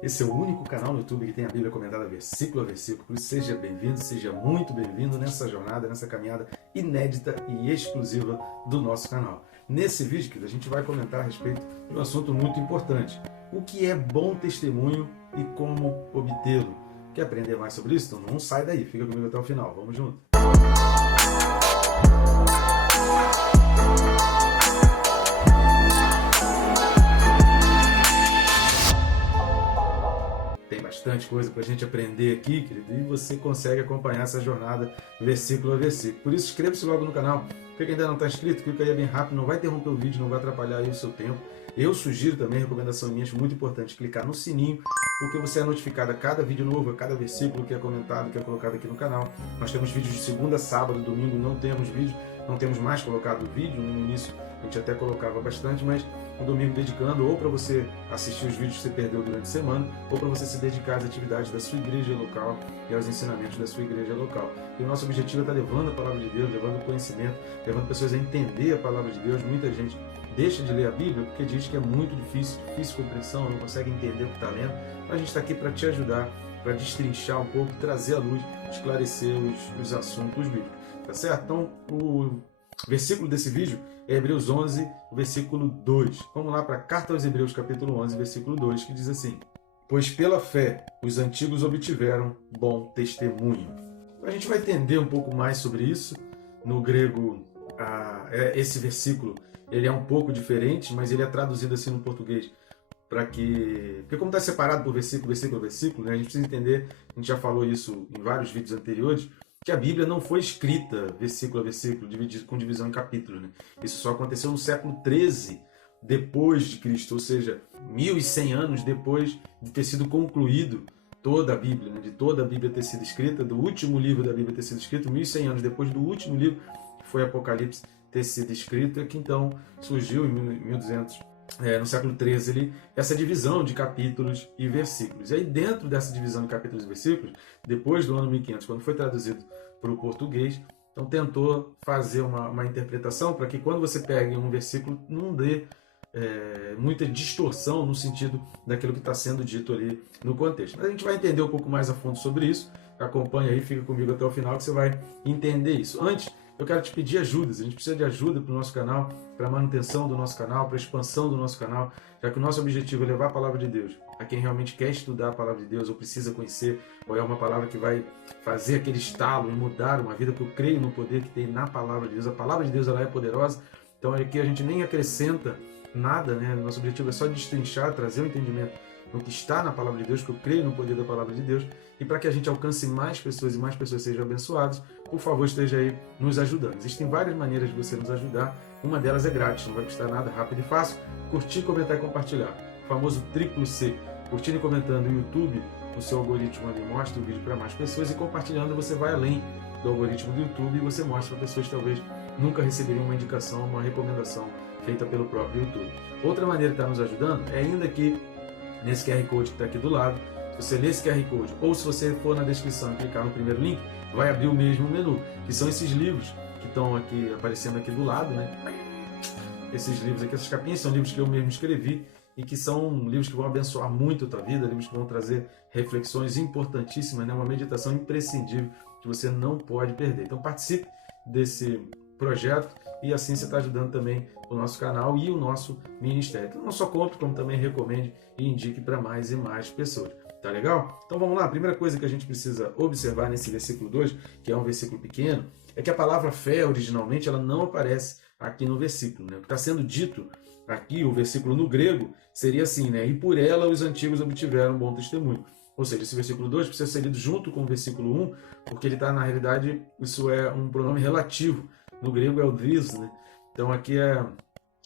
Esse é o único canal no YouTube que tem a Bíblia comentada versículo a versículo. Por isso, seja bem-vindo, seja muito bem-vindo nessa jornada, nessa caminhada inédita e exclusiva do nosso canal. Nesse vídeo, a gente vai comentar a respeito de um assunto muito importante. O que é bom testemunho e como obtê-lo? Quer aprender mais sobre isso? Então não sai daí, fica comigo até o final. Vamos junto! Tem bastante coisa para a gente aprender aqui, querido, e você consegue acompanhar essa jornada versículo a versículo. Por isso, inscreva-se logo no canal. Quem ainda não está inscrito, clica aí bem rápido, não vai interromper o vídeo, não vai atrapalhar aí o seu tempo. Eu sugiro também, recomendação minha, acho muito importante, clicar no sininho, porque você é notificado a cada vídeo novo, a cada versículo que é comentado, que é colocado aqui no canal. Nós temos vídeos de segunda, sábado, domingo, não temos vídeo, não temos mais colocado vídeo. No início a gente até colocava bastante, mas um domingo dedicando ou para você assistir os vídeos que você perdeu durante a semana, ou para você se dedicar às atividades da sua igreja local e aos ensinamentos da sua igreja local. E o nosso objetivo é estar levando a palavra de Deus, levando conhecimento, levando pessoas a entender a palavra de Deus. Muita gente deixa de ler a Bíblia porque diz que é muito difícil compreensão, não consegue entender o que está lendo. Mas a gente está aqui para te ajudar, para destrinchar um pouco, trazer à luz, esclarecer os assuntos bíblicos. Tá certo? Então, o versículo desse vídeo é Hebreus 11, versículo 2. Vamos lá para a Carta aos Hebreus, capítulo 11, versículo 2, que diz assim: Pois pela fé os antigos obtiveram bom testemunho. A gente vai entender um pouco mais sobre isso. No grego, esse versículo ele é um pouco diferente, mas ele é traduzido assim no português porque como está separado por versículo a versículo, né, a gente precisa entender, a gente já falou isso em vários vídeos anteriores, que a Bíblia não foi escrita versículo a versículo, com divisão em capítulos. Né? Isso só aconteceu no século XIII depois de Cristo, ou seja, 1100 anos depois de ter sido concluído toda a Bíblia, né? De toda a Bíblia ter sido escrita, do último livro da Bíblia ter sido escrito, 1100 anos depois do último livro, que foi Apocalipse, ter sido escrito, é que então surgiu em 1200, no século XIII, essa divisão de capítulos e versículos. E aí, dentro dessa divisão de capítulos e versículos, depois do ano 1500, quando foi traduzido para o português, então tentou fazer uma interpretação para que quando você pegue um versículo, não dê muita distorção no sentido daquilo que está sendo dito ali no contexto. Mas a gente vai entender um pouco mais a fundo sobre isso. Acompanha aí, fica comigo até o final que você vai entender isso. Antes, eu quero te pedir ajuda. A gente precisa de ajuda para o nosso canal, para a manutenção do nosso canal, para a expansão do nosso canal, já que o nosso objetivo é levar a palavra de Deus a quem realmente quer estudar a palavra de Deus ou precisa conhecer, ou é uma palavra que vai fazer aquele estalo e mudar uma vida, porque eu creio no poder que tem na palavra de Deus. A palavra de Deus ela é poderosa, então aqui a gente nem acrescenta nada, né? Nosso objetivo é só destrinchar, trazer o entendimento no que está na palavra de Deus, que eu creio no poder da palavra de Deus, e para que a gente alcance mais pessoas e mais pessoas sejam abençoadas, por favor, esteja aí nos ajudando. Existem várias maneiras de você nos ajudar, uma delas é grátis, não vai custar nada, rápido e fácil. Curtir, comentar e compartilhar. O famoso triplo C. Curtindo e comentando no YouTube, o seu algoritmo ali mostra o vídeo para mais pessoas, e compartilhando você vai além do algoritmo do YouTube e você mostra para pessoas que talvez nunca receberiam uma indicação, uma recomendação feita pelo próprio YouTube. Outra maneira de estar nos ajudando é ainda aqui nesse QR Code que está aqui do lado. Se você ler esse QR Code, ou se você for na descrição e clicar no primeiro link, vai abrir o mesmo menu, que são esses livros que estão aqui aparecendo aqui do lado, né? Esses livros aqui, essas capinhas, são livros que eu mesmo escrevi e que são livros que vão abençoar muito a tua vida, livros que vão trazer reflexões importantíssimas, né? Uma meditação imprescindível que você não pode perder. Então participe desse projeto e assim você está ajudando também o nosso canal e o nosso ministério. Então não só compre, como também recomende e indique para mais e mais pessoas. Tá legal? Então vamos lá. A primeira coisa que a gente precisa observar nesse versículo 2, que é um versículo pequeno, é que a palavra fé originalmente ela não aparece aqui no versículo. Né? O que está sendo dito aqui, o versículo no grego, seria assim, né? E por ela os antigos obtiveram bom testemunho. Ou seja, esse versículo 2 precisa ser lido junto com o versículo 1, porque ele está, na realidade, isso é um pronome relativo. No grego é o dris, né? Então aqui é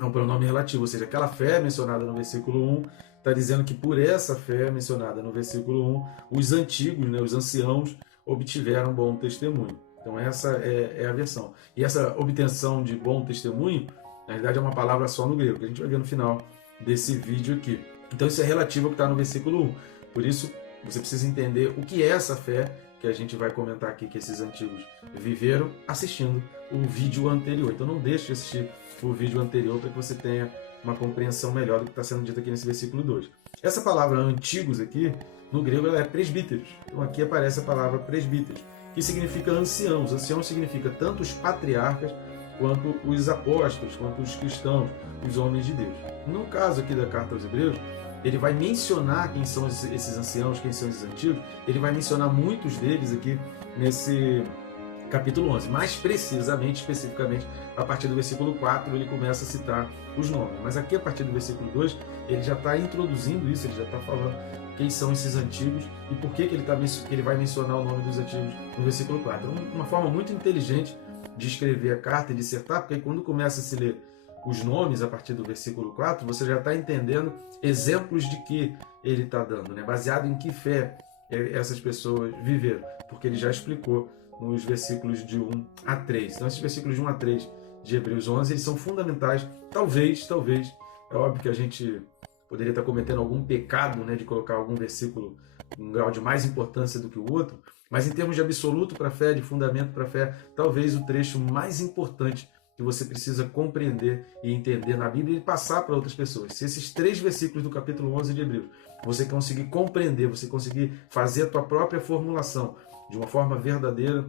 um pronome relativo, ou seja, aquela fé mencionada no versículo 1 está dizendo que por essa fé mencionada no versículo 1, os antigos, né, os anciãos, obtiveram bom testemunho. Então essa é a versão. E essa obtenção de bom testemunho, na realidade é uma palavra só no grego, que a gente vai ver no final desse vídeo aqui. Então isso é relativo ao que está no versículo 1. Por isso você precisa entender o que é essa fé que a gente vai comentar aqui, que esses antigos viveram, assistindo o vídeo anterior. Então não deixe de assistir o vídeo anterior para que você tenha uma compreensão melhor do que está sendo dito aqui nesse versículo 2. Essa palavra antigos aqui, no grego, ela é presbíteros. Então aqui aparece a palavra presbíteros, que significa anciãos. Anciãos significa tanto os patriarcas, quanto os apóstolos, quanto os cristãos, os homens de Deus. No caso aqui da carta aos Hebreus, ele vai mencionar quem são esses anciãos, quem são esses antigos, ele vai mencionar muitos deles aqui nesse capítulo 11, mais precisamente, especificamente, a partir do versículo 4, ele começa a citar os nomes. Mas aqui, a partir do versículo 2, ele já está introduzindo isso, ele já está falando quem são esses antigos e por que ele vai mencionar o nome dos antigos no versículo 4. É uma forma muito inteligente de escrever a carta e dissertar, porque aí, quando começa a se ler os nomes a partir do versículo 4, você já está entendendo exemplos de que ele está dando, né? Baseado em que fé essas pessoas viveram, porque ele já explicou nos versículos de 1 a 3. Então, esses versículos de 1 a 3 de Hebreus 11, eles são fundamentais. Talvez, é óbvio que a gente poderia estar cometendo algum pecado, né, de colocar algum versículo em um grau de mais importância do que o outro, mas em termos de absoluto para a fé, de fundamento para a fé, talvez o trecho mais importante que você precisa compreender e entender na Bíblia e passar para outras pessoas. Se esses 3 versículos do capítulo 11 de Hebreus, você conseguir compreender, você conseguir fazer a tua própria formulação de uma forma verdadeira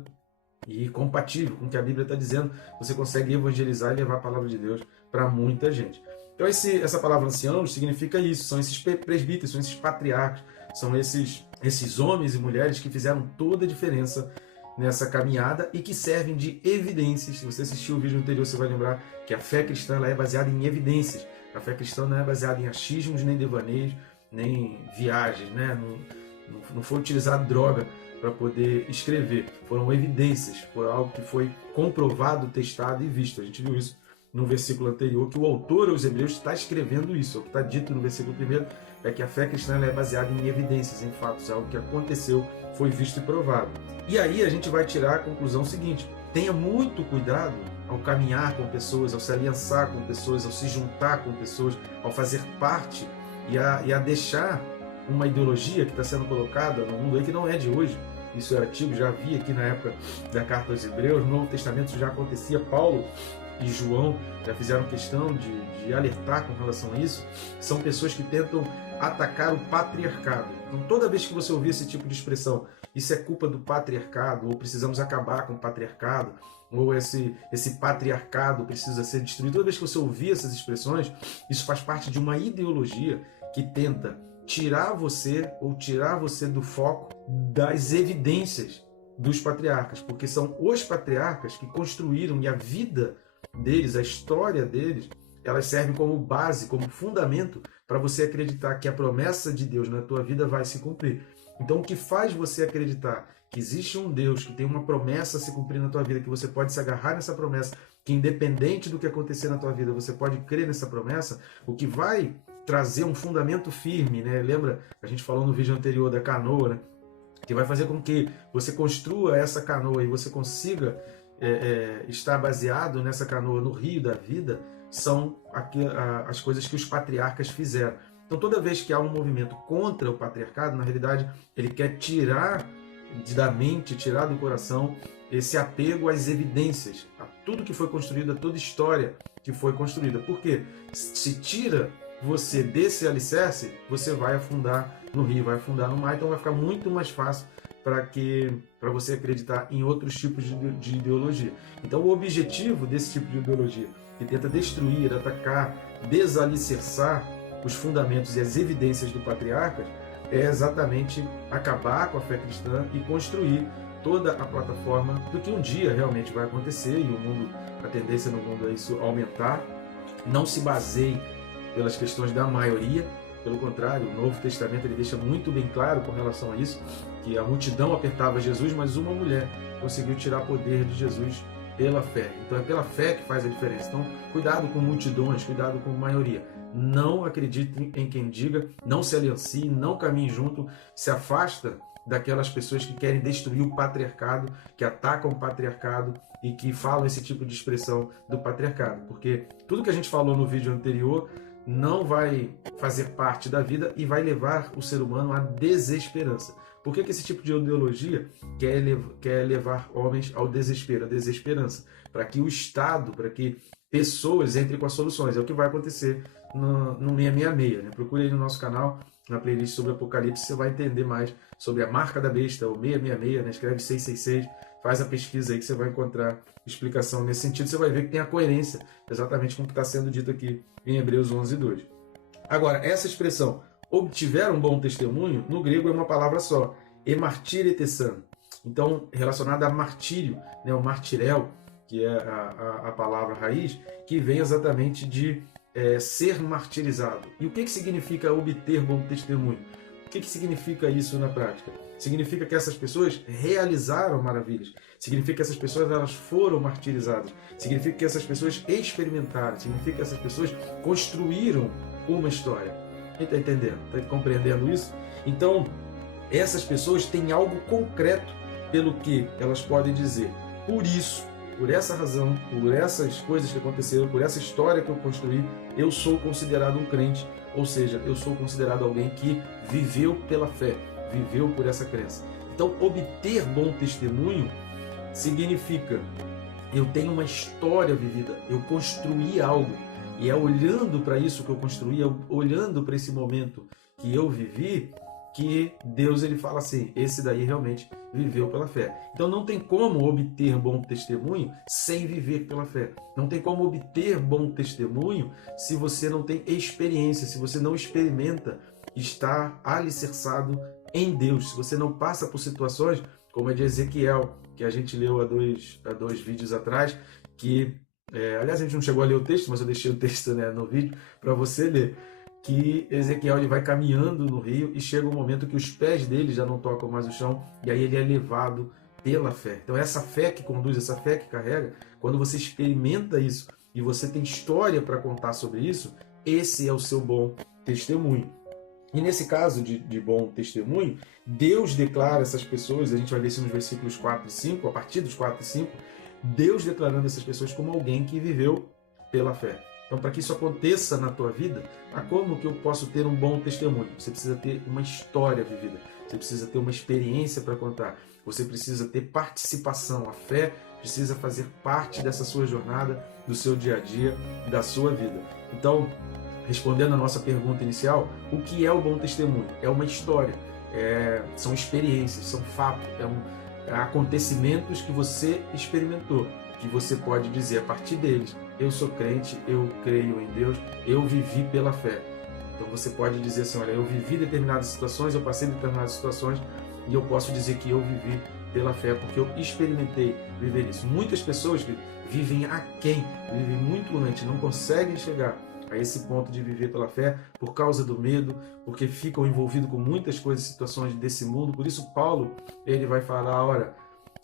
e compatível com o que a Bíblia está dizendo, você consegue evangelizar e levar a palavra de Deus para muita gente. Então essa palavra anciãos significa isso, são esses presbíteros, são esses patriarcas, são esses homens e mulheres que fizeram toda a diferença nessa caminhada e que servem de evidências. Se você assistiu o vídeo anterior, você vai lembrar que a fé cristã ela é baseada em evidências. A fé cristã não é baseada em achismos, nem devaneios, nem viagens, né? Não foi utilizar droga para poder escrever. Foram evidências, foi algo que foi comprovado, testado e visto. A gente viu isso no versículo anterior, que o autor aos Hebreus está escrevendo isso. O que está dito no versículo 1 é que a fé cristã ela é baseada em evidências, em fatos, é algo que aconteceu, foi visto e provado. E aí a gente vai tirar a conclusão seguinte: tenha muito cuidado ao caminhar com pessoas, ao se aliançar com pessoas, ao se juntar com pessoas, ao fazer parte e a deixar uma ideologia que está sendo colocada no mundo aí, que não é de hoje, isso é antigo, já havia aqui na época da carta aos Hebreus, no Novo Testamento isso já acontecia. Paulo e João já fizeram questão de alertar com relação a isso. São pessoas que tentam atacar o patriarcado. Então, toda vez que você ouvir esse tipo de expressão, isso é culpa do patriarcado, ou precisamos acabar com o patriarcado, ou esse patriarcado precisa ser destruído, toda vez que você ouvir essas expressões, isso faz parte de uma ideologia que tenta tirar você do foco das evidências dos patriarcas, porque são os patriarcas que construíram, e a vida deles, a história deles, elas servem como base, como fundamento para você acreditar que a promessa de Deus na tua vida vai se cumprir. Então, o que faz você acreditar que existe um Deus que tem uma promessa a se cumprir na tua vida, que você pode se agarrar nessa promessa, que independente do que acontecer na tua vida, você pode crer nessa promessa, o que vai trazer um fundamento firme, né? Lembra, a gente falou no vídeo anterior da canoa, né? Que vai fazer com que você construa essa canoa e você consiga estar baseado nessa canoa no rio da vida, são as coisas que os patriarcas fizeram. Então, toda vez que há um movimento contra o patriarcado, na realidade, ele quer tirar da mente, tirar do coração esse apego às evidências, a tudo que foi construído, a toda história que foi construída. Porque se tira você desse alicerce, você vai afundar no rio, vai afundar no mar, então vai ficar muito mais fácil para você acreditar em outros tipos de ideologia. Então, o objetivo desse tipo de ideologia, que tenta destruir, atacar, desalicerçar os fundamentos e as evidências do patriarca, é exatamente acabar com a fé cristã e construir toda a plataforma do que um dia realmente vai acontecer, e a tendência no mundo é isso aumentar. Não se baseie pelas questões da maioria, pelo contrário, o Novo Testamento ele deixa muito bem claro com relação a isso, que a multidão apertava Jesus, mas uma mulher conseguiu tirar poder de Jesus pela fé. Então é pela fé que faz a diferença. Então, cuidado com multidões, cuidado com maioria. Não acredite em quem diga, não se aliancie, não caminhe junto, se afasta daquelas pessoas que querem destruir o patriarcado, que atacam o patriarcado e que falam esse tipo de expressão do patriarcado. Porque tudo que a gente falou no vídeo anterior não vai fazer parte da vida e vai levar o ser humano à desesperança. Por que esse tipo de ideologia quer levar homens ao desespero, à desesperança? Para que o Estado, para que pessoas entrem com as soluções. É o que vai acontecer no 666, né? Procure aí no nosso canal, na playlist sobre Apocalipse, você vai entender mais sobre a marca da besta, o 666, né? Escreve 666, faz a pesquisa aí que você vai encontrar explicação nesse sentido. Você vai ver que tem a coerência exatamente com o que está sendo dito aqui em Hebreus 11:2. Agora, essa expressão, obtiver um bom testemunho, no grego é uma palavra só, emartiretesan. Então, relacionada a martírio, né? O martirel, que é a palavra raiz, que vem exatamente de ser martirizado. E o que significa obter bom testemunho? O que significa isso na prática? Significa que essas pessoas realizaram maravilhas. Significa que essas pessoas elas foram martirizadas. Significa que essas pessoas experimentaram. Significa que essas pessoas construíram uma história. Está entendendo? Está compreendendo isso? Então, essas pessoas têm algo concreto pelo que elas podem dizer. Por isso, por essa razão, por essas coisas que aconteceram, por essa história que eu construí, eu sou considerado um crente, ou seja, eu sou considerado alguém que viveu pela fé, viveu por essa crença. Então, obter bom testemunho significa eu tenho uma história vivida, eu construí algo, e é olhando para isso que eu construí, olhando para esse momento que eu vivi, que Deus ele fala assim, esse daí realmente viveu pela fé. Então não tem como obter bom testemunho sem viver pela fé. Não tem como obter bom testemunho se você não tem experiência, se você não experimenta estar alicerçado em Deus, se você não passa por situações como a de Ezequiel, que a gente leu há dois vídeos atrás, que, aliás, a gente não chegou a ler o texto, mas eu deixei o texto, né, no vídeo para você ler, que Ezequiel ele vai caminhando no rio e chega um momento que os pés dele já não tocam mais o chão e aí ele é levado pela fé. Então essa fé que conduz, essa fé que carrega, quando você experimenta isso e você tem história para contar sobre isso, esse é o seu bom testemunho. E nesse caso de bom testemunho, Deus declara essas pessoas, a gente vai ver isso nos versículos 4 e 5, a partir dos 4 e 5, Deus declarando essas pessoas como alguém que viveu pela fé. Então, para que isso aconteça na tua vida, como que eu posso ter um bom testemunho? Você precisa ter uma história vivida, você precisa ter uma experiência para contar, você precisa ter participação, a fé precisa fazer parte dessa sua jornada, do seu dia a dia, da sua vida. Então, respondendo a nossa pergunta inicial, o que é o bom testemunho? É uma história, são experiências, são fatos, acontecimentos que você experimentou, que você pode dizer a partir deles, eu sou crente, eu creio em Deus, eu vivi pela fé. Então você pode dizer assim, olha, eu vivi determinadas situações, eu passei determinadas situações e eu posso dizer que eu vivi pela fé, porque eu experimentei viver isso. Muitas pessoas vivem aquém, vivem muito longe, não conseguem chegar a esse ponto de viver pela fé por causa do medo, porque ficam envolvidos com muitas coisas, situações desse mundo. Por isso Paulo, ele vai falar, olha,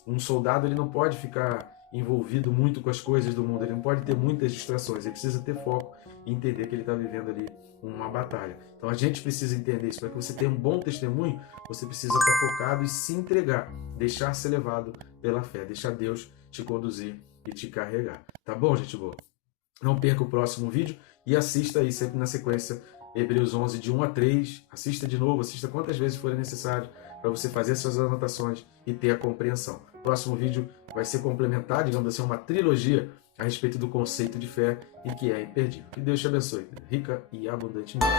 um soldado ele não pode ficar envolvido muito com as coisas do mundo, ele não pode ter muitas distrações, ele precisa ter foco e entender que ele está vivendo ali uma batalha. Então a gente precisa entender isso, para que você tenha um bom testemunho, você precisa estar focado e se entregar, deixar ser levado pela fé, deixar Deus te conduzir e te carregar. Tá bom, gente boa? Não perca o próximo vídeo e assista aí sempre na sequência Hebreus 11 de 1 a 3, assista de novo, assista quantas vezes forem necessário para você fazer suas anotações e ter a compreensão. O próximo vídeo vai ser complementar, digamos assim, uma trilogia a respeito do conceito de fé e que é imperdível. Que Deus te abençoe, rica e abundantemente.